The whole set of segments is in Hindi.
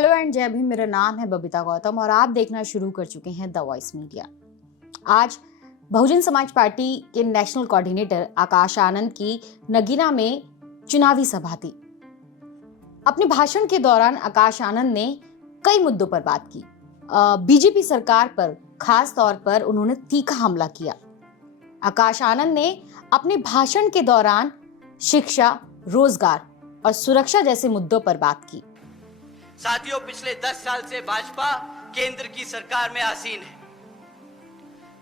हेलो एंड जय भीम। मेरा नाम है बबीता गौतम और आप देखना शुरू कर चुके हैं द वॉइस मीडिया। आज बहुजन समाज पार्टी के नेशनल कोऑर्डिनेटर आकाश आनंद की नगीना में चुनावी सभा थी। अपने भाषण के दौरान आकाश आनंद ने कई मुद्दों पर बात की। बीजेपी सरकार पर खास तौर पर उन्होंने तीखा हमला किया। आकाश आनंद ने अपने भाषण के दौरान शिक्षा, रोजगार और सुरक्षा जैसे मुद्दों पर बात की। साथियों, पिछले 10 साल से भाजपा केंद्र की सरकार में आसीन है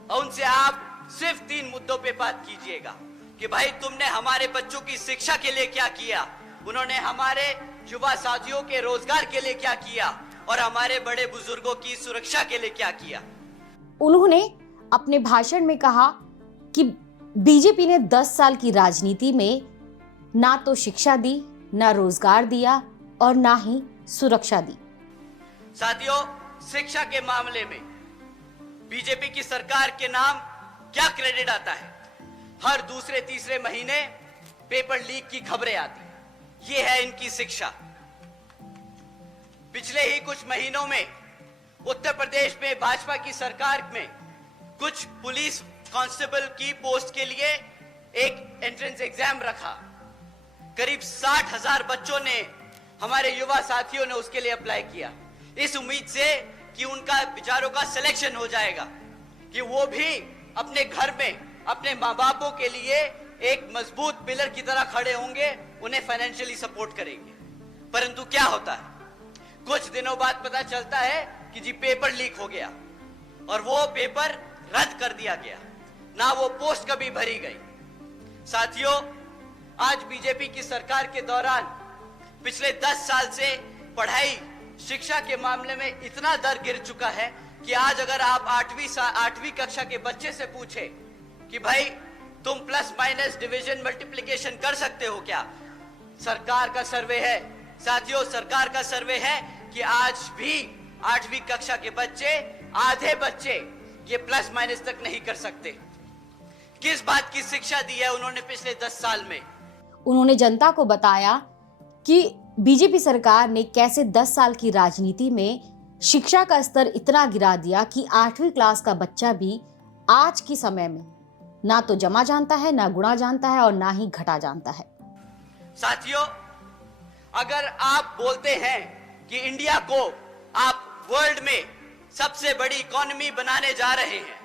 और उनसे आप सिर्फ 3 मुद्दों पे बात कीजिएगा कि भाई तुमने हमारे बच्चों की शिक्षा के लिए क्या किया, उन्होंने हमारे युवा साथियों के रोजगार के लिए क्या किया और हमारे बड़े बुजुर्गों की सुरक्षा के लिए क्या किया। उन्होंने अपने भाषण में कहा कि बीजेपी ने 10 साल की राजनीति में ना तो शिक्षा दी, ना रोजगार दिया और ना ही सुरक्षा दी। साथियों, शिक्षा के मामले में बीजेपी की सरकार के नाम क्या क्रेडिट आता है? हर दूसरे तीसरे महीने पेपर लीक की खबरें आती। ये है इनकी शिक्षा। पिछले ही कुछ महीनों में उत्तर प्रदेश में भाजपा की सरकार में कुछ पुलिस कांस्टेबल की पोस्ट के लिए एक एंट्रेंस एग्जाम रखा। करीब 60,000 बच्चों ने, हमारे युवा साथियों ने उसके लिए अप्लाई किया, इस उम्मीद से कि उनका विचारों का सिलेक्शन हो जाएगा, कि वो भी अपने घर में अपने माँ बापों के लिए एक मजबूत पिलर की तरह खड़े होंगे, उन्हें फाइनेंशियली सपोर्ट करेंगे। परंतु क्या होता है, कुछ दिनों बाद पता चलता है कि जी पेपर लीक हो गया और वो पेपर रद्द कर दिया गया, ना वो पोस्ट कभी भरी गई। साथियों, आज बीजेपी की सरकार के दौरान पिछले 10 साल से पढ़ाई, शिक्षा के मामले में इतना दर गिर चुका है कि आज अगर आप 8वीं कक्षा के बच्चे से पूछे कि भाई तुम प्लस माइनस डिवीजन मल्टीप्लिकेशन कर सकते हो क्या, सरकार का सर्वे है, साथियों सरकार का सर्वे है कि आज भी 8वीं कक्षा के बच्चे, आधे बच्चे ये प्लस माइनस तक नहीं कर सकते। किस बात की शिक्षा दी है उन्होंने पिछले 10 साल में? उन्होंने जनता को बताया कि बीजेपी सरकार ने कैसे 10 साल की राजनीति में शिक्षा का स्तर इतना गिरा दिया कि 8वीं क्लास का बच्चा भी आज के समय में ना तो जमा जानता है, ना गुणा जानता है और ना ही घटा जानता है। साथियों, अगर आप बोलते हैं कि इंडिया को आप वर्ल्ड में सबसे बड़ी इकोनॉमी बनाने जा रहे हैं,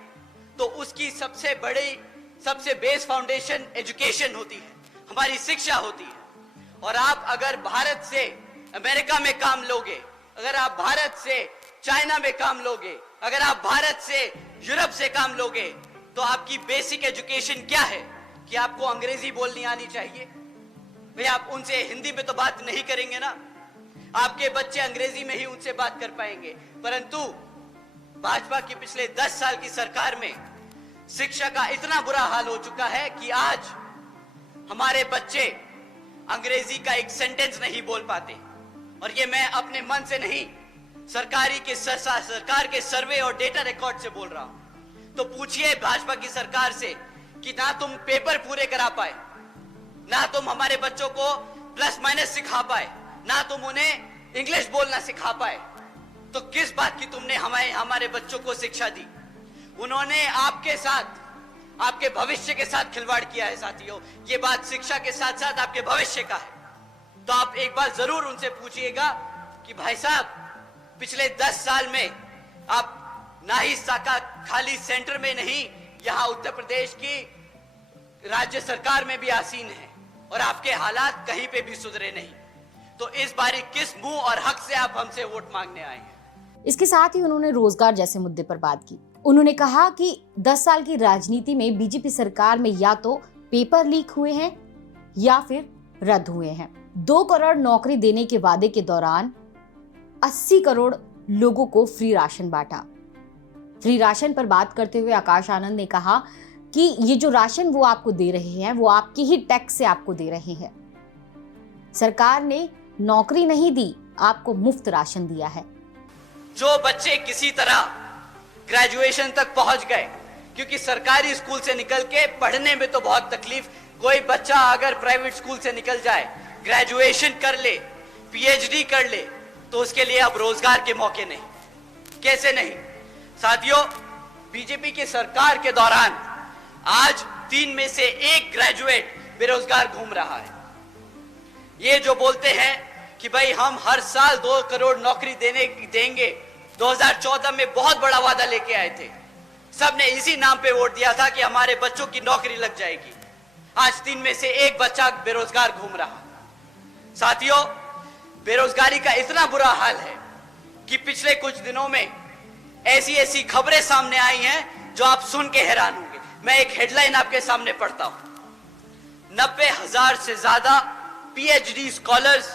तो उसकी सबसे बेस फाउंडेशन एजुकेशन होती है, हमारी शिक्षा होती है। और आप अगर भारत से अमेरिका में काम लोगे, अगर आप भारत से चाइना में काम लोगे, अगर आप भारत से यूरोप से काम लोगे, तो आपकी बेसिक एजुकेशन क्या है कि आपको अंग्रेजी बोलनी आनी चाहिए? भाई आप उनसे हिंदी में तो बात नहीं करेंगे ना, आपके बच्चे अंग्रेजी में ही उनसे बात कर पाएंगे। परंतु भाजपा की पिछले 10 साल की सरकार में शिक्षा का इतना बुरा हाल हो चुका है कि आज हमारे बच्चे अंग्रेजी का एक सेंटेंस नहीं बोल पाते। और ये मैं अपने मन से नहीं, सरकार के सर्वे और डेटा रिकॉर्ड से बोल रहा हूं। तो पूछिए भाजपा की सरकार से कि ना तुम पेपर पूरे करा पाए, ना तुम हमारे बच्चों को प्लस माइनस सिखा पाए, ना तुम उन्हें इंग्लिश बोलना सिखा पाए, तो किस बात की तुमने हमारे बच्चों को शिक्षा दी? उन्होंने आपके साथ, आपके भविष्य के साथ खिलवाड़ किया है। साथियों, ये बात शिक्षा के साथ साथ आपके भविष्य का है। तो आप एक बार जरूर उनसे पूछिएगा कि भाई साहब, पिछले 10 साल में आप ना ही साका खाली सेंटर में नहीं, यहां उत्तर प्रदेश की राज्य सरकार में भी आसीन है और आपके हालात कहीं पे भी सुधरे नहीं। तो इस बारी किस मुंह और हक से आप हमसे वोट मांगने आए हैं? इसके साथ ही उन्होंने रोजगार जैसे मुद्दे पर बात की। उन्होंने कहा कि 10 साल की राजनीति में बीजेपी सरकार में या तो पेपर लीक हुए हैं या फिर रद्द हुए हैं। 2 करोड़ नौकरी देने के वादे के दौरान 80 करोड़ लोगों को फ्री राशन बांटा। फ्री राशन पर बात करते हुए आकाश आनंद ने कहा कि ये जो राशन वो आपको दे रहे हैं, वो आपके ही टैक्स से आपको दे रहे हैं। सरकार ने नौकरी नहीं दी, आपको मुफ्त राशन दिया है। जो बच्चे किसी तरह ग्रेजुएशन तक पहुंच गए, क्योंकि सरकारी स्कूल से निकल के पढ़ने में तो बहुत तकलीफ, कोई बच्चा अगर प्राइवेट स्कूल से निकल जाए, ग्रेजुएशन कर ले, पीएचडी कर ले, तो उसके लिए अब रोजगार के मौके नहीं। कैसे नहीं साथियों, बीजेपी की सरकार के दौरान आज 3 में से 1 ग्रेजुएट बेरोजगार घूम रहा है। ये जो बोलते हैं कि भाई हम हर साल 2 करोड़ नौकरी देंगे, 2014 में बहुत बड़ा वादा लेके आए थे, सबने इसी नाम पे वोट दिया था कि हमारे बच्चों की नौकरी लग जाएगी। आज 3 में से 1 बच्चा बेरोजगार घूम रहा। साथियों, बेरोजगारी का इतना बुरा हाल है कि पिछले कुछ दिनों में ऐसी खबरें सामने आई हैं जो आप सुन के हैरान होंगे। मैं एक हेडलाइन आपके सामने पढ़ता हूं। 90,000 से ज्यादा पीएचडी स्कॉलर्स,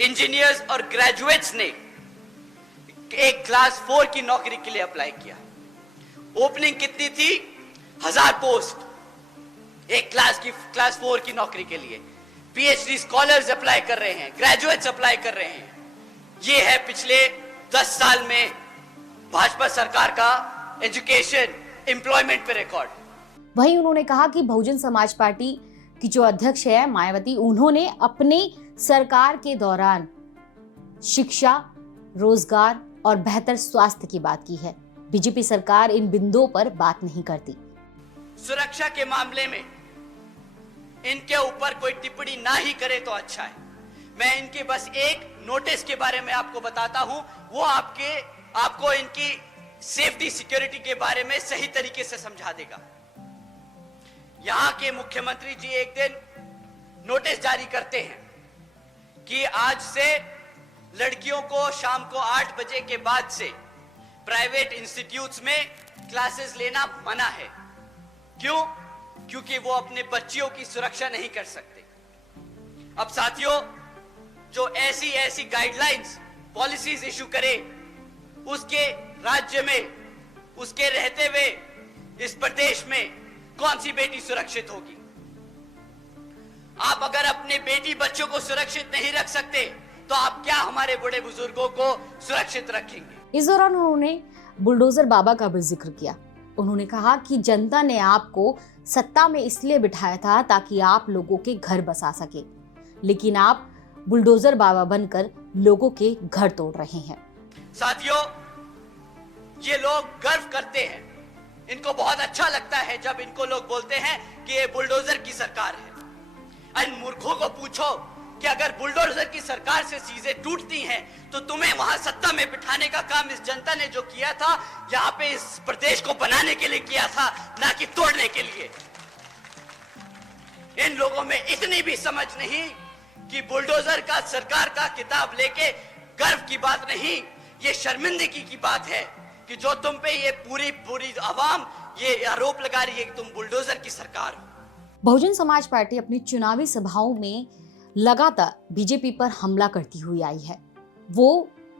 इंजीनियर्स और ग्रेजुएट्स ने एक क्लास 4 की नौकरी के लिए अप्लाई किया। ओपनिंग कितनी थी? 1000 पोस्ट एक क्लास 4 की नौकरी के लिए। पीएचडी स्कॉलर्स अप्लाई कर रहे हैं, ग्रेजुएट्स अप्लाई कर रहे हैं। ये है पिछले 10 साल में भाजपा सरकार का एजुकेशन एम्प्लॉयमेंट पे रिकॉर्ड। वहीं उन्होंने कहा कि बहुजन समाज पार्टी की जो अध्यक्ष है मायावती, उन्होंने अपने सरकार के दौरान शिक्षा, रोजगार और बेहतर स्वास्थ्य की बात की है। बीजेपी सरकार इन बिंदुओं पर बात नहीं करती। सुरक्षा के मामले में इनके ऊपर कोई टिप्पणी ना ही करे तो अच्छा है। मैं इनके बस एक नोटिस के बारे में आपको बताता हूं, वो आपको इनकी सेफ्टी सिक्योरिटी के बारे में सही तरीके से समझा देगा। यहां के मुख्यमंत्री जी एक दिन नोटिस जारी करते हैं कि आज से लड़कियों को शाम को 8 बजे के बाद से प्राइवेट इंस्टीट्यूट्स में क्लासेस लेना मना है। क्यों? क्योंकि वो अपने बच्चियों की सुरक्षा नहीं कर सकते। अब साथियों, जो ऐसी गाइडलाइंस, पॉलिसीज इशू करे, उसके राज्य में, उसके रहते हुए इस प्रदेश में कौन सी बेटी सुरक्षित होगी? आप अगर अपने बेटी बच्चों को सुरक्षित नहीं रख सकते तो आप क्या हमारे बड़े बुजुर्गों को सुरक्षित रखेंगे? इस दौरान उन्होंने बुलडोजर बाबा का भी जिक्र किया। उन्होंने कहा कि जनता ने आपको सत्ता में इसलिए बिठाया था ताकि आप लोगों के घर बसा सके, लेकिन आप बुलडोजर बाबा बनकर लोगों के घर तोड़ रहे हैं। साथियों, ये लोग गर्व करते हैं, इनको बहुत अच्छा लगता है जब इनको लोग बोलते हैं कि ये बुलडोजर की सरकार है। इन मूर्खों को पूछो कि अगर बुलडोजर की सरकार से चीजें टूटती हैं तो तुम्हें वहां सत्ता में बिठाने का काम इस जनता ने जो किया था, यहाँ पे इस प्रदेश को बनाने के लिए किया था, ना कि तोड़ने के लिए। इन लोगों में इतनी भी समझ नहीं कि बुलडोजर का सरकार का किताब लेके गर्व की बात नहीं, ये शर्मिंदगी की बात है कि जो तुम पे ये पूरी आवाम ये आरोप लगा रही है कि तुम बुलडोजर की सरकार हो। बहुजन समाज पार्टी अपनी चुनावी सभाओं में लगातार बीजेपी पर हमला करती हुई आई है। वो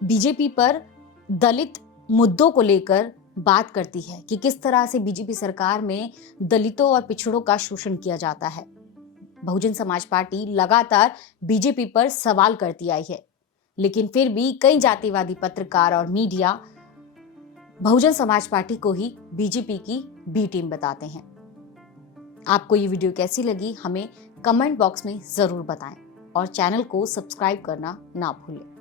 बीजेपी पर दलित मुद्दों को लेकर बात करती है कि किस तरह से बीजेपी सरकार में दलितों और पिछड़ों का शोषण किया जाता है। बहुजन समाज पार्टी लगातार बीजेपी पर सवाल करती आई है, लेकिन फिर भी कई जातिवादी पत्रकार और मीडिया बहुजन समाज पार्टी को ही बीजेपी की बी टीम बताते हैं। आपको ये वीडियो कैसी लगी हमें कमेंट बॉक्स में जरूर बताएं और चैनल को सब्सक्राइब करना ना भूलें।